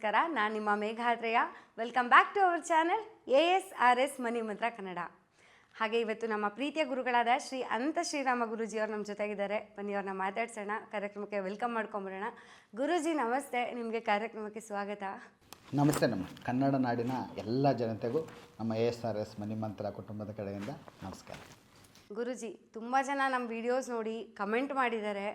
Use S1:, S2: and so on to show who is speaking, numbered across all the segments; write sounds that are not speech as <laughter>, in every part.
S1: ನಮಸ್ಕಾರ ನಾನು ನಿಮ್ಮ ಮೇಘಾದ್ರಯ. Welcome back to our channel A S R S money Mantra Kannada. ಹಾಗೆ ಇವತ್ತು ನಮ್ಮ ಪ್ರೀತಿಯ ಗುರುಗಳಾದ ಶ್ರೀ ಅನಂತ ಶ್ರೀರಾಮ ಗುರುಜಿ ಅವರು ನಮ್ಮ ಜೊತೆಗಿದ್ದಾರೆ. ಬನ್ನಿ ಅವ್ರನ್ನ ಮಾತಾಡ್ಸೋಣ ಕಾರ್ಯಕ್ರಮಕ್ಕೆ ವೆಲ್ಕಮ್ ಮಾಡ್ಕೊಂಬರೋಣ. ಗುರುಜಿ ನಮಸ್ತೆ ನಿಮಗೆ ಕಾರ್ಯಕ್ರಮಕ್ಕೆ ಸ್ವಾಗತ.
S2: ನಮಸ್ತೆ ನಮ್ಮ ಕನ್ನಡ ನಾಡಿನ ಎಲ್ಲ ಜನತೆಗೂ ನಮ್ಮ A S R S Manimantra ಕುಟುಂಬದ ಕಡೆಯಿಂದ ನಮಸ್ಕಾರ.
S1: ಗುರುಜಿ ತುಂಬ ಜನ ನಮ್ಮ ವಿಡಿಯೋಸ್ ನೋಡಿ ಕಮೆಂಟ್ ಮಾಡಿದ್ದಾರೆ.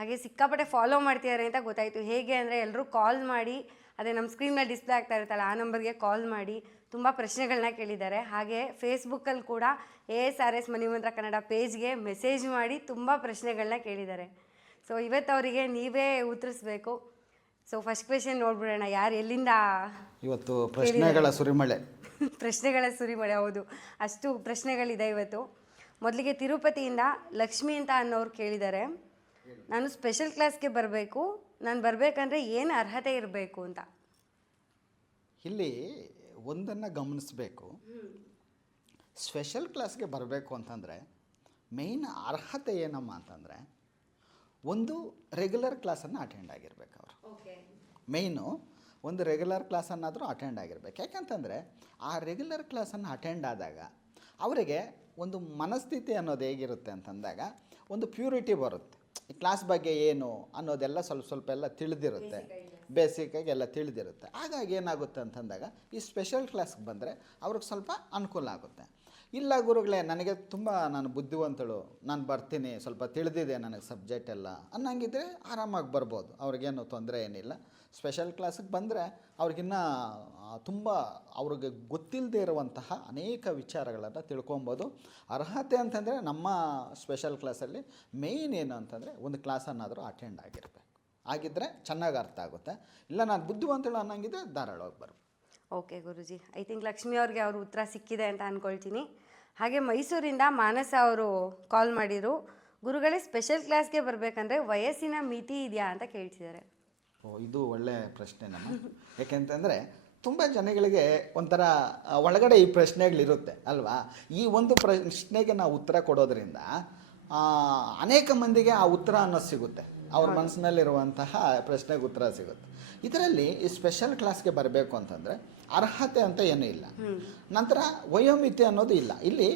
S1: ಹಾಗೆ ಸಿಕ್ಕಾಪಟ್ಟೆ ಫಾಲೋ ಮಾಡ್ತಿದ್ದಾರೆ ಅಂತ ಗೊತ್ತಾಯಿತು. ಹೇಗೆ ಅಂದರೆ ಎಲ್ಲರೂ ಕಾಲ್ ಮಾಡಿ ಅದೇ ನಮ್ಮ ಸ್ಕ್ರೀನಲ್ಲಿ ಡಿಸ್ಪ್ಲೇ ಆಗ್ತಾ ಇರುತ್ತಲ್ಲ ಆ ನಂಬರ್ಗೆ ಕಾಲ್ ಮಾಡಿ ತುಂಬ ಪ್ರಶ್ನೆಗಳನ್ನ ಕೇಳಿದ್ದಾರೆ. ಹಾಗೆ ಫೇಸ್ಬುಕ್ಕಲ್ಲಿ ಕೂಡ A S R S Money Mantra Kannada ಪೇಜ್ಗೆ message ಮಾಡಿ ತುಂಬ ಪ್ರಶ್ನೆಗಳನ್ನ ಕೇಳಿದ್ದಾರೆ. ಸೊ ಇವತ್ತು ಅವರಿಗೆ ನೀವೇ ಉತ್ತರಿಸ್ಬೇಕು. ಸೊ ಫಸ್ಟ್ ಕ್ವೆಶನ್ ನೋಡ್ಬಿಡೋಣ. ಯಾರು ಎಲ್ಲಿಂದ
S2: ಇವತ್ತು ಪ್ರಶ್ನೆಗಳ ಸುರಿಮಳೆ. <laughs>
S1: ಪ್ರಶ್ನೆಗಳ ಸುರಿಮಳೆ ಹೌದು. ಅಷ್ಟು ಪ್ರಶ್ನೆಗಳಿದೆ ಇವತ್ತು. ಮೊದಲಿಗೆ ತಿರುಪತಿಯಿಂದ ಲಕ್ಷ್ಮಿ ಅಂತ ಅನ್ನೋರು ಕೇಳಿದ್ದಾರೆ. ನಾನು ಸ್ಪೆಷಲ್ ಕ್ಲಾಸ್ಗೆ ಬರಬೇಕು. ನಾನು ಬರಬೇಕಂದ್ರೆ ಏನು ಅರ್ಹತೆ ಇರಬೇಕು ಅಂತ.
S2: ಇಲ್ಲಿ ಒಂದನ್ನು ಗಮನಿಸಬೇಕು. ಸ್ಪೆಷಲ್ ಕ್ಲಾಸ್ಗೆ ಬರಬೇಕು ಅಂತಂದರೆ ಮೇಯ್ನ್ ಅರ್ಹತೆ ಏನಮ್ಮ ಅಂತಂದರೆ ಒಂದು ರೆಗ್ಯುಲರ್ ಕ್ಲಾಸನ್ನು ಅಟೆಂಡ್ ಆಗಿರ್ಬೇಕು ಅವರು. ಮೇಯ್ನು ಒಂದು ರೆಗ್ಯುಲರ್ ಕ್ಲಾಸನ್ನಾದರೂ ಅಟೆಂಡ್ ಆಗಿರ್ಬೇಕು. ಯಾಕಂತಂದರೆ ಆ ರೆಗ್ಯುಲರ್ ಕ್ಲಾಸನ್ನು ಅಟೆಂಡ್ ಆದಾಗ ಅವರಿಗೆ ಒಂದು ಮನಸ್ಥಿತಿ ಅನ್ನೋದು ಹೇಗಿರುತ್ತೆ ಅಂತಂದಾಗ ಒಂದು ಪ್ಯೂರಿಟಿ ಬರುತ್ತೆ. ಈ ಕ್ಲಾಸ್ ಬಗ್ಗೆ ಏನು ಅನ್ನೋದೆಲ್ಲ ಸ್ವಲ್ಪ ಸ್ವಲ್ಪ ಎಲ್ಲ ತಿಳಿದಿರುತ್ತೆ. ಬೇಸಿಕಾಗಿ ಎಲ್ಲ ತಿಳಿದಿರುತ್ತೆ. ಹಾಗಾಗಿ ಏನಾಗುತ್ತೆ ಅಂತಂದಾಗ ಈ ಸ್ಪೆಷಲ್ ಕ್ಲಾಸ್ಗೆ ಬಂದರೆ ಅವ್ರಿಗೆ ಸ್ವಲ್ಪ ಅನುಕೂಲ ಆಗುತ್ತೆ. ಇಲ್ಲ ಗುರುಗಳೇ, ನನಗೆ ತುಂಬ ನಾನು ಬುದ್ಧಿವಂತಳು. ನಾನು ಬರ್ತೀನಿ, ಸ್ವಲ್ಪ ತಿಳಿದಿದೆ ನನಗೆ ಸಬ್ಜೆಕ್ಟ್ ಎಲ್ಲ. ಅನ್ನಂಗಿದ್ರೆ ಆರಾಮಾಗಿ ಬರ್ಬೋದು. ಅವ್ರಿಗೇನು ತೊಂದರೆ ಏನಿಲ್ಲ. ಸ್ಪೆಷಲ್ ಕ್ಲಾಸಿಗೆ ಬಂದರೆ ಅವ್ರಿಗಿನ್ನ ತುಂಬ ಅವ್ರಿಗೆ ಗೊತ್ತಿಲ್ಲದೆ ಇರುವಂತಹ ಅನೇಕ ವಿಚಾರಗಳನ್ನು ತಿಳ್ಕೊಬೋದು. ಅರ್ಹತೆ ಅಂತಂದರೆ ನಮ್ಮ ಸ್ಪೆಷಲ್ ಕ್ಲಾಸಲ್ಲಿ ಮೇಯ್ನ್ ಏನು ಅಂತಂದರೆ ಒಂದು ಕ್ಲಾಸನ್ನಾದರೂ ಅಟೆಂಡ್ ಆಗಿರಬೇಕು. ಆಗಿದ್ದರೆ ಚೆನ್ನಾಗಿ ಅರ್ಥ ಆಗುತ್ತೆ. ಇಲ್ಲ ನಾನು ಬುದ್ಧಿವಂತಳು ಅನ್ನಂಗಿದ್ರೆ ಧಾರಾಳವಾಗಿ ಬರ್ಬೋದು
S1: okay Guruji. I think Lakshmi ಅವ್ರಿಗೆ ಅವ್ರ ಉತ್ತರ ಸಿಕ್ಕಿದೆ ಅಂತ ಅಂದ್ಕೊಳ್ತೀನಿ ಹಾಗೆ ಮೈಸೂರಿಂದ ಮಾನಸ ಅವರು ಕಾಲ್ ಮಾಡಿದರು. ಗುರುಗಳೇ ಸ್ಪೆಷಲ್ ಕ್ಲಾಸ್ಗೆ ಬರಬೇಕಂದ್ರೆ ವಯಸ್ಸಿನ ಮಿತಿ ಇದೆಯಾ ಅಂತ ಕೇಳ್ತಿದ್ದಾರೆ.
S2: ಓ ಇದು ಒಳ್ಳೆ ಪ್ರಶ್ನೆ ನಮ್ಮ. ಯಾಕೆಂತಂದರೆ ತುಂಬ ಜನಗಳಿಗೆ ಒಂಥರ ಒಳಗಡೆ ಈ ಪ್ರಶ್ನೆಗಳಿರುತ್ತೆ ಅಲ್ವಾ? ಈ ಒಂದು ಪ್ರಶ್ನೆಗೆ ನಾವು ಉತ್ತರ ಕೊಡೋದ್ರಿಂದ ಅನೇಕ ಮಂದಿಗೆ ಆ ಉತ್ತರ ಅನ್ನೋದು ಸಿಗುತ್ತೆ. ಅವ್ರ ಮನಸ್ಸಿನಲ್ಲಿರುವಂತಹ ಪ್ರಶ್ನೆಗೆ ಉತ್ತರ ಸಿಗುತ್ತೆ. ಇದರಲ್ಲಿ ಈ ಸ್ಪೆಷಲ್ ಕ್ಲಾಸ್ಗೆ ಬರಬೇಕು ಅಂತಂದರೆ ಅರ್ಹತೆ ಅಂತ ಏನೂ ಇಲ್ಲ. ನಂತರ ವಯೋಮಿತಿ ಅನ್ನೋದು ಇಲ್ಲ. ಇಲ್ಲಿ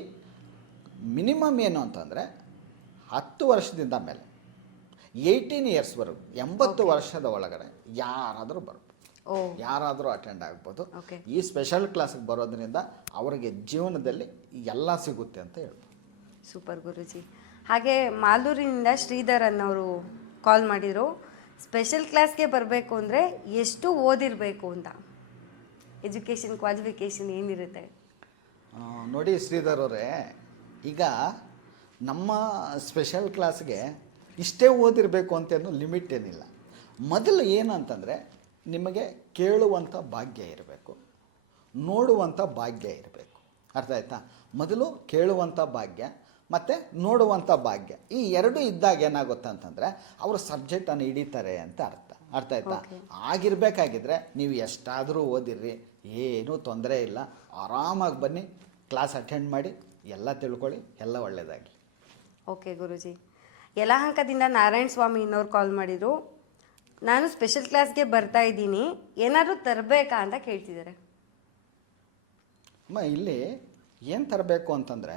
S2: ಮಿನಿಮಮ್ ಏನು ಅಂತಂದರೆ ಹತ್ತು ವರ್ಷದಿಂದ ಮೇಲೆ ಏಯ್ಟೀನ್ ಇಯರ್ಸ್ವರೆಗೂ ಎಂಬತ್ತು ವರ್ಷದ ಒಳಗಡೆ ಯಾರಾದರೂ ಬರ್ಬೋದು. ಯಾರಾದರೂ ಅಟೆಂಡ್ ಆಗ್ಬೋದು.
S1: ಓಕೆ
S2: ಈ ಸ್ಪೆಷಲ್ ಕ್ಲಾಸ್ಗೆ ಬರೋದ್ರಿಂದ ಅವರಿಗೆ ಜೀವನದಲ್ಲಿ ಎಲ್ಲ ಸಿಗುತ್ತೆ ಅಂತ ಹೇಳ್ಬೋದು.
S1: ಸೂಪರ್ ಗುರುಜಿ. ಹಾಗೆ ಮಾಲೂರಿನಿಂದ ಶ್ರೀಧರ್ ಅನ್ನೋರು ಕಾಲ್ ಮಾಡಿದರು. ಸ್ಪೆಷಲ್ ಕ್ಲಾಸ್ಗೆ ಬರಬೇಕು ಅಂದರೆ ಎಷ್ಟು ಓದಿರಬೇಕು ಅಂತ? ಎಜುಕೇಷನ್ ಕ್ವಾಲಿಫಿಕೇಶನ್ ಏನಿರುತ್ತೆ?
S2: ನೋಡಿ ಶ್ರೀಧರ್ ಅವರೇ, ಈಗ ನಮ್ಮ ಸ್ಪೆಷಲ್ ಕ್ಲಾಸ್ಗೆ ಇಷ್ಟೇ ಓದಿರಬೇಕು ಅಂತೇನು ಲಿಮಿಟ್ ಏನಿಲ್ಲ. ಮೊದಲು ಏನಂತಂದರೆ ನಿಮಗೆ ಕೇಳುವಂಥ ಭಾಗ್ಯ ಇರಬೇಕು ನೋಡುವಂಥ ಭಾಗ್ಯ ಇರಬೇಕು. ಅರ್ಥ ಆಯ್ತಾ? ಮೊದಲು ಕೇಳುವಂಥ ಭಾಗ್ಯ, ಮತ್ತು ನೋಡುವಂಥ ಭಾಗ್ಯ, ಈ ಎರಡು ಇದ್ದಾಗ ಏನಾಗುತ್ತೆ ಅಂತಂದರೆ, ಅವರು ಸಬ್ಜೆಕ್ಟನ್ನು ಹಿಡಿತಾರೆ ಅಂತ ಅರ್ಥ. ಅರ್ಥ ಆಯ್ತಾ? ಆಗಿರ್ಬೇಕಾಗಿದ್ರೆ ನೀವು ಎಷ್ಟಾದರೂ ಓದಿರ್ರಿ ಏನೂ ತೊಂದರೆ ಇಲ್ಲ. ಆರಾಮಾಗಿ ಬನ್ನಿ ಕ್ಲಾಸ್ ಅಟೆಂಡ್ ಮಾಡಿ ಎಲ್ಲ ತಿಳ್ಕೊಳ್ಳಿ ಎಲ್ಲ ಒಳ್ಳೆಯದಾಗಿ
S1: ಓಕೆ ಗುರುಜಿ. ಯಲಹಂಕದಿಂದ ನಾರಾಯಣ ಸ್ವಾಮಿ ಇನ್ನೋರು ಕಾಲ್ ಮಾಡಿದರು. ನಾನು ಸ್ಪೆಷಲ್ ಕ್ಲಾಸ್ಗೆ ಬರ್ತಾ ಇದ್ದೀನಿ ಏನಾದರೂ ತರಬೇಕಾ ಅಂತ ಕೇಳ್ತಿದ್ದಾರೆ.
S2: ಅಮ್ಮ ಇಲ್ಲಿ ಏನು ತರಬೇಕು ಅಂತಂದರೆ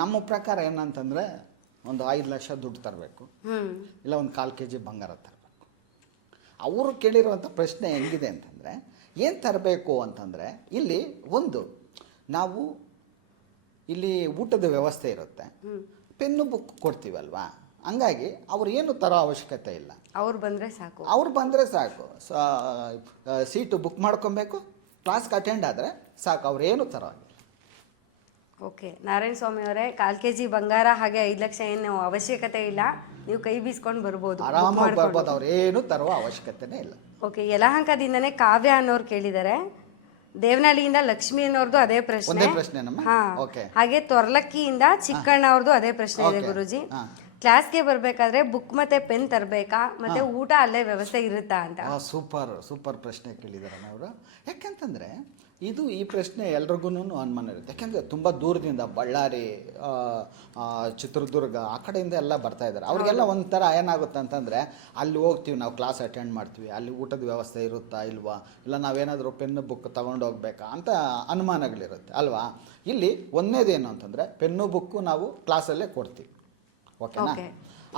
S2: ನಮ್ಮ ಪ್ರಕಾರ ಏನಂತಂದರೆ ಒಂದು ಐದು ಲಕ್ಷ ದುಡ್ಡು ತರಬೇಕು. ಇಲ್ಲ ಒಂದು ಕಾಲು ಕೆ ಜಿ ಬಂಗಾರ ತರಬೇಕು ಅವರು ಕೇಳಿರುವಂಥ ಪ್ರಶ್ನೆ ಹೆಂಗಿದೆ ಅಂತಂದರೆ ಏನು ತರಬೇಕು ಅಂತಂದರೆ ಇಲ್ಲಿ ಒಂದು ನಾವು ಇಲ್ಲಿ ಊಟದ ವ್ಯವಸ್ಥೆ ಇರುತ್ತೆ. ಪೆನ್ನು ಬುಕ್ ಕೊಡ್ತೀವಲ್ವಾ? ಹಂಗಾಗಿ ಅವ್ರು ಏನು ತರೋ ಅವಶ್ಯಕತೆ ಇಲ್ಲ.
S1: ಅವ್ರು ಬಂದರೆ ಸಾಕು.
S2: ಅವ್ರು ಬಂದರೆ ಸಾಕು. ಸೀಟು ಬುಕ್ ಮಾಡ್ಕೊಬೇಕು ಕ್ಲಾಸ್ಗೆ ಅಟೆಂಡ್ ಆದರೆ ಸಾಕು. ಅವ್ರೇನು ತರೋ.
S1: ಓಕೆ. ನಾರಾಯಣ ಸ್ವಾಮಿ ಅವರೇ ಕಾಲ್ ಕೆ ಜಿ ಬಂಗಾರ ಹಾಗೆ ಐದು ಲಕ್ಷ ಏನು ಅವಶ್ಯಕತೆ ಇಲ್ಲ. ನೀವು ಕೈ ಬೀಸ್ಕೊಂಡು ಬರ್ಬೋದು.
S2: ಆರಾಮಾಗಿ ಬರ್ಬೋದು. ಅವ್ರು ಅವ್ರೇನು ತರುವ ಅವಶ್ಯಕತೆನೇ ಇಲ್ಲ.
S1: ಓಕೆ. ಯಲಹಂಕದಿಂದನೇ ಕಾವ್ಯ ಅನ್ನೋರು ಕೇಳಿದ್ದಾರೆ ದೇವನಹಳ್ಳಿಯಿಂದ ಲಕ್ಷ್ಮಿ ಅನ್ನೋರ್ದು ಅದೇ ಪ್ರಶ್ನೆ.
S2: ಒಂದೇ ಪ್ರಶ್ನೆನಮ್ಮ?
S1: ಹಾ.
S2: Okay.
S1: ಹಾಗೆ ತೊರ್ಲಕ್ಕಿಯಿಂದ ಚಿಕ್ಕಣ್ಣ ಅವ್ರದ್ದು ಅದೇ ಪ್ರಶ್ನೆ ಇದೆ. ಗುರುಜಿ. ಕ್ಲಾಸ್ಗೆ ಬರ್ಬೇಕಾದ್ರೆ ಬುಕ್ ಮತ್ತೆ ಪೆನ್ ತರಬೇಕಾ? ಮತ್ತೆ ಊಟ ಅಲ್ಲೇ ವ್ಯವಸ್ಥೆ ಇರುತ್ತಾ ಅಂತ.
S2: ಸೂಪರ್ ಸೂಪರ್ ಪ್ರಶ್ನೆ ಕೇಳಿದಾರೆ ಅವರು. ಯಾಕಂತಂದರೆ ಇದು ಈ ಪ್ರಶ್ನೆ ಎಲ್ರಿಗೂ ಅನುಮಾನ ಇರುತ್ತೆ. ಯಾಕೆಂದರೆ ತುಂಬ ದೂರದಿಂದ ಬಳ್ಳಾರಿ ಚಿತ್ರದುರ್ಗ ಆ ಕಡೆಯಿಂದ ಎಲ್ಲ ಬರ್ತಾ ಇದ್ದಾರೆ. ಅವ್ರಿಗೆಲ್ಲ ಒಂಥರ ಏನಾಗುತ್ತೆ ಅಂತಂದರೆ ಅಲ್ಲಿ ಹೋಗ್ತೀವಿ ನಾವು ಕ್ಲಾಸ್ ಅಟೆಂಡ್ ಮಾಡ್ತೀವಿ ಅಲ್ಲಿ ಊಟದ ವ್ಯವಸ್ಥೆ ಇರುತ್ತಾ ಇಲ್ವಾ ಇಲ್ಲ ನಾವೇನಾದರೂ ಪೆನ್ನು ಬುಕ್ ತೊಗೊಂಡು ಹೋಗ್ಬೇಕಾ ಅಂತ ಅನುಮಾನಗಳಿರುತ್ತೆ ಅಲ್ವಾ? ಇಲ್ಲಿ ಒಂದನೇದೇನು ಅಂತಂದರೆ ಪೆನ್ನು ಬುಕ್ಕು ನಾವು ಕ್ಲಾಸಲ್ಲೇ ಕೊಡ್ತೀವಿ. ಓಕೆನಾ?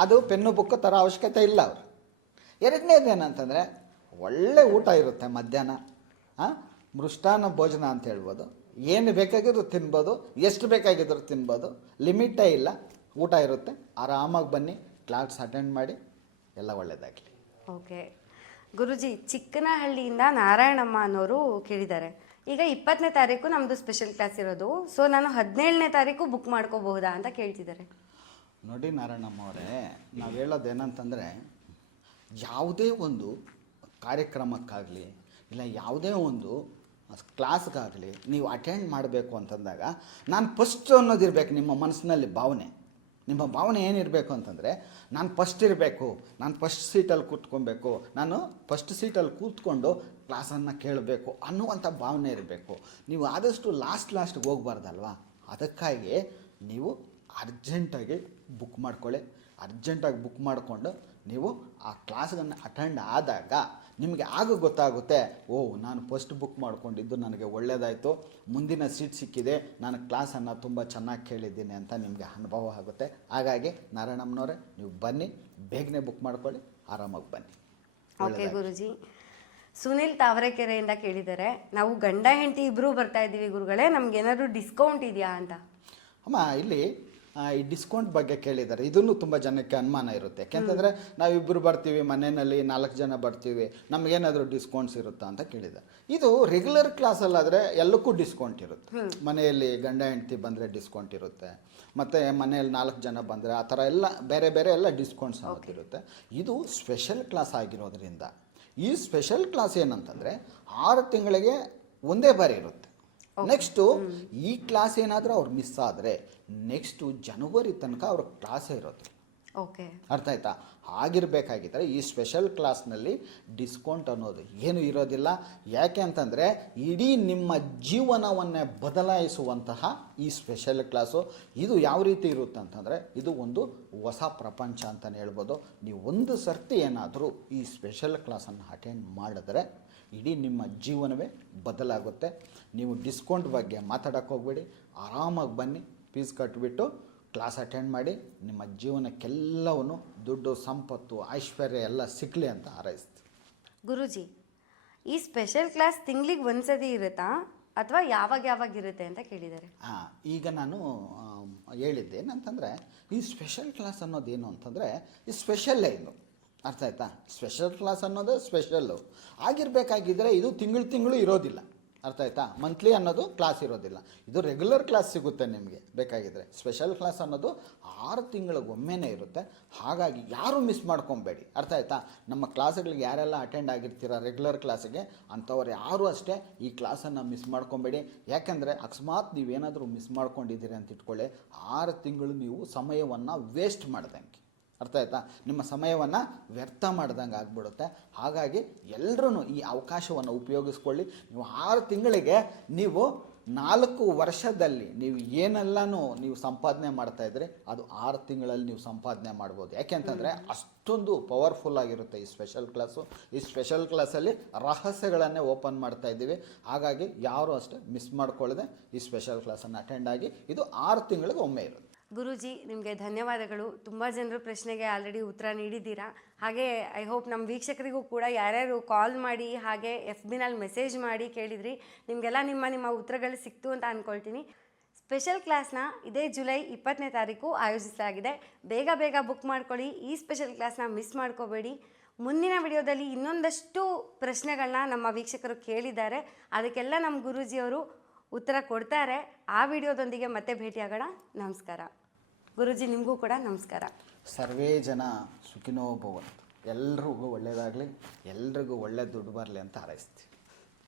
S2: ಅದು ಪೆನ್ನು ಬುಕ್ ಥರ ಅವಶ್ಯಕತೆ ಇಲ್ಲ ಅವರು ಎರಡನೇದೇನಂತಂದರೆ ಒಳ್ಳೆ ಊಟ ಇರುತ್ತೆ ಮಧ್ಯಾಹ್ನ ಹಾಂ ಮೃಷ್ಟಾನ್ನ ಭೋಜನ ಅಂತ ಹೇಳ್ಬೋದು. ಏನು ಬೇಕಾಗಿದ್ರು ತಿನ್ಬೋದು ಎಷ್ಟು ಬೇಕಾಗಿದ್ರು ತಿನ್ಬೋದು. ಲಿಮಿಟೇ ಇಲ್ಲ ಊಟ ಇರುತ್ತೆ. ಆರಾಮಾಗಿ ಬನ್ನಿ ಕ್ಲಾಸ್ ಅಟೆಂಡ್ ಮಾಡಿ ಎಲ್ಲ ಒಳ್ಳೆಯದಾಗಲಿ
S1: ಓಕೆ. ಗುರುಜಿ ಚಿಕ್ಕನಹಳ್ಳಿಯಿಂದ ನಾರಾಯಣಮ್ಮ ಅನ್ನೋರು ಕೇಳಿದ್ದಾರೆ. ಈಗ ಇಪ್ಪತ್ತನೇ ತಾರೀಕು ನಮ್ಮದು ಸ್ಪೆಷಲ್ ಕ್ಲಾಸ್ ಇರೋದು. ಸೊ ನಾನು ಹದಿನೇಳನೇ ತಾರೀಕು ಬುಕ್ ಮಾಡ್ಕೋಬಹುದಾ ಅಂತ ಕೇಳ್ತಿದ್ದಾರೆ.
S2: ನೋಡಿ ನಾರಾಯಣಮ್ಮ ಅವರೇ ನಾವು ಹೇಳೋದು ಏನಂತಂದರೆ ಯಾವುದೇ ಒಂದು ಕಾರ್ಯಕ್ರಮಕ್ಕಾಗಲಿ ಇಲ್ಲ ಯಾವುದೇ ಒಂದು ಕ್ಲಾಸ್ಗಾಗಲಿ ನೀವು ಅಟೆಂಡ್ ಮಾಡಬೇಕು ಅಂತಂದಾಗ ನಾನು ಫಸ್ಟ್ ಅನ್ನೋದಿರಬೇಕು ನಿಮ್ಮ ಮನಸ್ಸಿನಲ್ಲಿ ಭಾವನೆ. ನಿಮ್ಮ ಭಾವನೆ ಏನಿರಬೇಕು ಅಂತಂದರೆ ನಾನು ಫಸ್ಟ್ ಇರಬೇಕು, ನಾನು ಫಸ್ಟ್ ಸೀಟಲ್ಲಿ ಕೂತ್ಕೊಬೇಕು, ನಾನು ಫಸ್ಟ್ ಸೀಟಲ್ಲಿ ಕೂತ್ಕೊಂಡು ಕ್ಲಾಸನ್ನು ಕೇಳಬೇಕು ಅನ್ನುವಂಥ ಭಾವನೆ ಇರಬೇಕು. ನೀವು ಆದಷ್ಟು ಲಾಸ್ಟ್ ಲಾಸ್ಟ್ಗೆ ಹೋಗ್ಬಾರ್ದಲ್ವಾ? ಅದಕ್ಕಾಗಿ ನೀವು ಅರ್ಜೆಂಟಾಗಿ ಬುಕ್ ಮಾಡ್ಕೊಳ್ಳಿ. ಅರ್ಜೆಂಟಾಗಿ ಬುಕ್ ಮಾಡಿಕೊಂಡು ನೀವು ಆ ಕ್ಲಾಸ್ಗನ್ನು ಅಟೆಂಡ್ ಆದಾಗ ನಿಮಗೆ ಆಗ ಗೊತ್ತಾಗುತ್ತೆ ಓ ನಾನು ಫಸ್ಟ್ ಬುಕ್ ಮಾಡಿಕೊಂಡಿದ್ದು ನನಗೆ ಒಳ್ಳೆಯದಾಯಿತು ಮುಂದಿನ ಸೀಟ್ ಸಿಕ್ಕಿದೆ ನಾನು ಕ್ಲಾಸನ್ನು ತುಂಬ ಚೆನ್ನಾಗಿ ಕೇಳಿದ್ದೀನಿ ಅಂತ ನಿಮಗೆ ಅನುಭವ ಆಗುತ್ತೆ. ಹಾಗಾಗಿ ನಾರಾಯಣಮ್ಮನವರೇ ನೀವು ಬನ್ನಿ ಬೇಗನೆ ಬುಕ್ ಮಾಡ್ಕೊಳ್ಳಿ ಆರಾಮಾಗಿ ಬನ್ನಿ.
S1: ಓಕೆ. ಗುರುಜಿ. ಸುನಿಲ್ ತಾವರೆಕೆರೆಯಿಂದ ಕೇಳಿದ್ದಾರೆ ನಾವು ಗಂಡ ಹೆಂಡತಿ ಇಬ್ಬರೂ ಬರ್ತಾ ಇದ್ದೀವಿ ಗುರುಗಳೇ ನಮ್ಗೆ ಏನಾದರೂ ಡಿಸ್ಕೌಂಟ್ ಇದೆಯಾ ಅಂತ?
S2: ಅಮ್ಮ ಇಲ್ಲಿ ಈ ಡಿಸ್ಕೌಂಟ್ ಬಗ್ಗೆ ಕೇಳಿದ್ದಾರೆ. ಇದನ್ನು ತುಂಬ ಜನಕ್ಕೆ ಅನುಮಾನ ಇರುತ್ತೆ. ಯಾಕೆಂತಂದರೆ ನಾವಿಬ್ಬರು ಬರ್ತೀವಿ ಮನೆಯಲ್ಲಿ ನಾಲ್ಕು ಜನ ಬರ್ತೀವಿ ನಮಗೇನಾದರೂ ಡಿಸ್ಕೌಂಟ್ಸ್ ಇರುತ್ತಾ ಅಂತ ಕೇಳಿದ್ದಾರೆ. ಇದು ರೆಗ್ಯುಲರ್ ಕ್ಲಾಸಲ್ಲಾದರೆ ಎಲ್ಲಕ್ಕೂ ಡಿಸ್ಕೌಂಟ್ ಇರುತ್ತೆ. ಮನೆಯಲ್ಲಿ ಗಂಡ ಹೆಂಡತಿ ಬಂದರೆ ಡಿಸ್ಕೌಂಟ್ ಇರುತ್ತೆ. ಮತ್ತು ಮನೆಯಲ್ಲಿ ನಾಲ್ಕು ಜನ ಬಂದರೆ ಆ ಥರ ಎಲ್ಲ ಬೇರೆ ಬೇರೆ ಎಲ್ಲ ಡಿಸ್ಕೌಂಟ್ಸ್ ಇರುತ್ತೆ ಇದು ಸ್ಪೆಷಲ್ ಕ್ಲಾಸ್ ಆಗಿರೋದ್ರಿಂದ. ಈ ಸ್ಪೆಷಲ್ ಕ್ಲಾಸ್ ಏನಂತಂದರೆ ಆರು ತಿಂಗಳಿಗೆ ಒಂದೇ ಬಾರಿ ಇರುತ್ತೆ. ನೆಕ್ಸ್ಟು ಈ ಕ್ಲಾಸ್ ಏನಾದರೂ ಅವ್ರು ಮಿಸ್ ಆದರೆ ನೆಕ್ಸ್ಟು ಜನವರಿ ತನಕ ಅವ್ರ ಕ್ಲಾಸೇ ಇರೋದು.
S1: ಓಕೆ.
S2: ಅರ್ಥ ಆಯ್ತಾ? ಆಗಿರಬೇಕಾಗಿದ್ದರೆ ಈ ಸ್ಪೆಷಲ್ ಕ್ಲಾಸ್ನಲ್ಲಿ ಡಿಸ್ಕೌಂಟ್ ಅನ್ನೋದು ಏನು ಇರೋದಿಲ್ಲ. ಯಾಕೆ ಅಂತಂದರೆ ಇಡೀ ನಿಮ್ಮ ಜೀವನವನ್ನೇ ಬದಲಾಯಿಸುವಂತಹ ಈ ಸ್ಪೆಷಲ್ ಕ್ಲಾಸು ಇದು ಯಾವ ರೀತಿ ಇರುತ್ತೆ ಅಂತಂದರೆ ಇದು ಒಂದು ಹೊಸ ಪ್ರಪಂಚ ಅಂತಲೇ ಹೇಳ್ಬೋದು. ನೀವು ಒಂದು ಸರ್ತಿ ಏನಾದರೂ ಈ ಸ್ಪೆಷಲ್ ಕ್ಲಾಸನ್ನು ಅಟೆಂಡ್ ಮಾಡಿದ್ರೆ ಇಡೀ ನಿಮ್ಮ ಜೀವನವೇ ಬದಲಾಗುತ್ತೆ. ನೀವು ಡಿಸ್ಕೌಂಟ್ ಬಗ್ಗೆ ಮಾತಾಡೋಕ್ಕೆ ಹೋಗ್ಬೇಡಿ. ಆರಾಮಾಗಿ ಬನ್ನಿ ಫೀಸ್ ಕಟ್ಟಿಬಿಟ್ಟು ಕ್ಲಾಸ್ ಅಟೆಂಡ್ ಮಾಡಿ ನಿಮ್ಮ ಜೀವನಕ್ಕೆಲ್ಲವನ್ನು ದುಡ್ಡು ಸಂಪತ್ತು ಐಶ್ವರ್ಯ ಎಲ್ಲ ಸಿಕ್ಕಲಿ ಅಂತ ಹಾರೈಸ್ತು
S1: ಗುರುಜಿ ಈ ಸ್ಪೆಷಲ್ ಕ್ಲಾಸ್ ತಿಂಗ್ಳಿಗೆ ಒಂದ್ಸತಿ ಇರುತ್ತಾ? ಅಥವಾ ಯಾವಾಗ ಯಾವಾಗ ಇರುತ್ತೆ ಅಂತ ಕೇಳಿದ್ದಾರೆ.
S2: ಹಾಂ ಈಗ ನಾನು ಆಮ್, ಹೇಳಿದ್ದೆ ಏನಂತಂದರೆ ಈ ಸ್ಪೆಷಲ್ ಕ್ಲಾಸ್ ಅನ್ನೋದು ಏನು ಅಂತಂದರೆ ಈ ಸ್ಪೆಷಲ್ಲೇ ಇದು. ಅರ್ಥ ಆಯ್ತಾ? ಸ್ಪೆಷಲ್ ಕ್ಲಾಸ್ ಅನ್ನೋದು ಸ್ಪೆಷಲ್ಲು ಆಗಿರಬೇಕಾಗಿದ್ದರೆ ಇದು ತಿಂಗಳು ತಿಂಗಳು ಇರೋದಿಲ್ಲ. ಅರ್ಥ ಆಯ್ತಾ? ಮಂತ್ಲಿ ಅನ್ನೋದು ಕ್ಲಾಸ್ ಇರೋದಿಲ್ಲ. ಇದು ರೆಗ್ಯುಲರ್ ಕ್ಲಾಸ್ ಸಿಗುತ್ತೆ ನಿಮಗೆ ಬೇಕಾಗಿದ್ದರೆ ಸ್ಪೆಷಲ್ ಕ್ಲಾಸ್ ಅನ್ನೋದು ಆರು ತಿಂಗಳಿಗೊಮ್ಮೆನೇ ಇರುತ್ತೆ. ಹಾಗಾಗಿ ಯಾರೂ ಮಿಸ್ ಮಾಡ್ಕೊಬೇಡಿ. ಅರ್ಥ ಆಯ್ತಾ? ನಮ್ಮ ಕ್ಲಾಸ್ಗಳಿಗೆ ಯಾರೆಲ್ಲ ಅಟೆಂಡ್ ಆಗಿರ್ತೀರ ರೆಗ್ಯುಲರ್ ಕ್ಲಾಸಿಗೆ ಅಂಥವ್ರು ಯಾರೂ ಅಷ್ಟೇ ಈ ಕ್ಲಾಸನ್ನು ಮಿಸ್ ಮಾಡ್ಕೊಬೇಡಿ. ಯಾಕೆಂದರೆ ಅಕಸ್ಮಾತ್ ನೀವೇನಾದರೂ ಮಿಸ್ ಮಾಡ್ಕೊಂಡಿದ್ದೀರಿ ಅಂತ ಇಟ್ಕೊಳ್ಳಿ, ಆರು ತಿಂಗಳು ನೀವು ಸಮಯವನ್ನು ವೇಸ್ಟ್ ಮಾಡ್ದಂಗೆ. ಅರ್ಥ ಆಯ್ತಾ? ನಿಮ್ಮ ಸಮಯವನ್ನು ವ್ಯರ್ಥ ಮಾಡ್ದಂಗೆ ಆಗ್ಬಿಡುತ್ತೆ. ಹಾಗಾಗಿ ಎಲ್ಲರೂ ಈ ಅವಕಾಶವನ್ನು ಉಪಯೋಗಿಸ್ಕೊಳ್ಳಿ. ನೀವು ಆರು ತಿಂಗಳಿಗೆ ನೀವು ನಾಲ್ಕು ವರ್ಷದಲ್ಲಿ ನೀವು ಏನೆಲ್ಲನೂ ನೀವು ಸಂಪಾದನೆ ಮಾಡ್ತಾ ಇದ್ರಿ ಅದು ಆರು ತಿಂಗಳಲ್ಲಿ ನೀವು ಸಂಪಾದನೆ ಮಾಡ್ಬೋದು. ಯಾಕೆಂತಂದರೆ ಅಷ್ಟೊಂದು ಪವರ್ಫುಲ್ ಆಗಿರುತ್ತೆ ಈ ಸ್ಪೆಷಲ್ ಕ್ಲಾಸು ಈ ಸ್ಪೆಷಲ್ ಕ್ಲಾಸಲ್ಲಿ ರಹಸ್ಯಗಳನ್ನೇ ಓಪನ್ ಮಾಡ್ತಾ ಇದ್ದೀವಿ. ಹಾಗಾಗಿ ಯಾರು ಅಷ್ಟೇ ಮಿಸ್ ಮಾಡ್ಕೊಳ್ಳದೆ ಈ ಸ್ಪೆಷಲ್ ಕ್ಲಾಸನ್ನು ಅಟೆಂಡ್ ಆಗಿ ಇದು ಆರು ತಿಂಗಳಿಗೆ ಒಮ್ಮೆ ಇರುತ್ತೆ.
S1: ಗುರೂಜಿ, ನಿಮಗೆ ಧನ್ಯವಾದಗಳು. ತುಂಬ ಜನರು ಪ್ರಶ್ನೆಗೆ ಆಲ್ರೆಡಿ ಉತ್ತರ ನೀಡಿದ್ದೀರಾ. ಹಾಗೆ ಐ ಹೋಪ್ ನಮ್ಮ ವೀಕ್ಷಕರಿಗೂ ಕೂಡ ಯಾರ್ಯಾರು ಕಾಲ್ ಮಾಡಿ, ಹಾಗೆ ಎಫ್ ಬಿನಲ್ಲಿ ಮೆಸೇಜ್ ಮಾಡಿ ಕೇಳಿದ್ರಿ, ನಿಮಗೆಲ್ಲ ನಿಮ್ಮ ನಿಮ್ಮ ಉತ್ತರಗಳು ಸಿಕ್ತು ಅಂತ ಅಂದ್ಕೊಳ್ತೀನಿ ಸ್ಪೆಷಲ್ ಕ್ಲಾಸ್ನ ಇದೇ ಜುಲೈ ಇಪ್ಪತ್ತನೇ ತಾರೀಕು ಆಯೋಜಿಸಲಾಗಿದೆ. ಬೇಗ ಬೇಗ ಬುಕ್ ಮಾಡ್ಕೊಳ್ಳಿ. ಈ ಸ್ಪೆಷಲ್ ಕ್ಲಾಸ್ನ ಮಿಸ್ ಮಾಡ್ಕೋಬೇಡಿ. ಮುಂದಿನ ವಿಡಿಯೋದಲ್ಲಿ ಇನ್ನೊಂದಷ್ಟು ಪ್ರಶ್ನೆಗಳನ್ನ ನಮ್ಮ ವೀಕ್ಷಕರು ಕೇಳಿದ್ದಾರೆ. ಅದಕ್ಕೆಲ್ಲ ನಮ್ಮ ಗುರೂಜಿಯವರು ಉತ್ತರ ಕೊಡ್ತಾರೆ. ಆ ವಿಡಿಯೋದೊಂದಿಗೆ ಮತ್ತೆ ಭೇಟಿಯಾಗೋಣ. ನಮಸ್ಕಾರ. ಗುರುಜಿ, ನಿಮಗೂ ಕೂಡ ನಮಸ್ಕಾರ.
S2: ಸರ್ವೇ ಜನ ಸುಖಿನೋ ಎಲ್ರಿಗೂ ಒಳ್ಳೆಯದಾಗಲಿ ಎಲ್ರಿಗೂ ಒಳ್ಳೆ ದುಡ್ಡು ಬರಲಿ ಅಂತ ಹಾರೈಸ್ತೀವಿ.